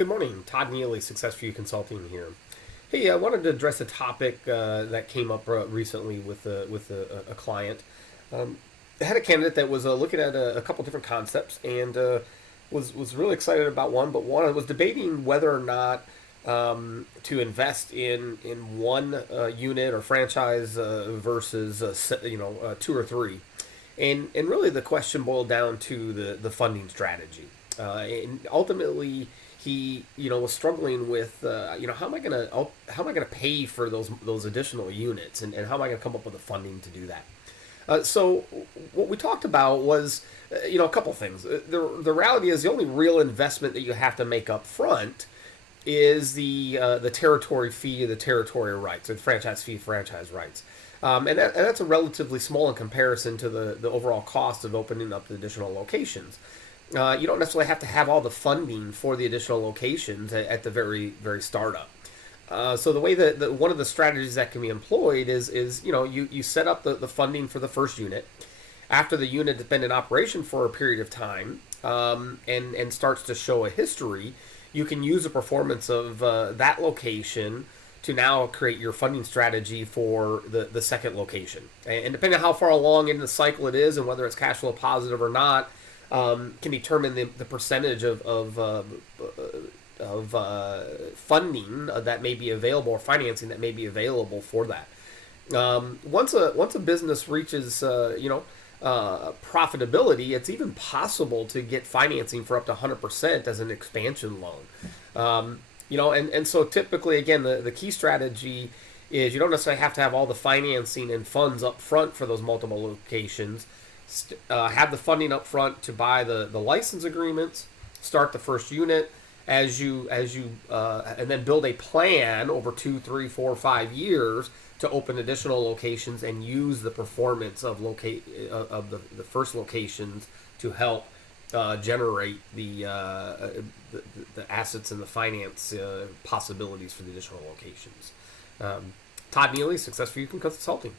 Good morning, Todd Neely, Success4U Consulting here. Hey, I wanted to address a topic that came up recently with a client. Um, I had a candidate that was looking at a couple different concepts and was really excited about one, but one was debating whether or not to invest in one unit or franchise versus two or three. And really the question boiled down to the funding strategy. And ultimately, he was struggling with how am I gonna pay for those additional units, and how am I gonna come up with the funding to do that. So what we talked about was a couple things. The reality is the only real investment that you have to make up front is the territory fee, the territorial rights, and franchise fee, franchise rights. And that's a relatively small in comparison to the overall cost of opening up the additional locations. You don't necessarily have to have all the funding for the additional locations at the very startup. So the way that one of the strategies that can be employed is you set up the funding for the first unit. After the unit has been in operation for a period of time and starts to show a history, you can use the performance of that location to now create your funding strategy for the second location. And depending on how far along in the cycle it is and whether it's cash flow positive or not, can determine the percentage of funding that may be available, or financing that may be available for that. Once a business reaches profitability, it's even possible to get financing for up to 100% as an expansion loan. And so typically, again, the key strategy is you don't necessarily have to have all the financing and funds up front for those multiple locations. Have the funding up front to buy the license agreements, start the first unit, and then build a plan over 2, 3, 4, 5 years to open additional locations and use the performance of the first locations to help generate the assets and the finance possibilities for the additional locations. Todd Neely, Success4U Consulting.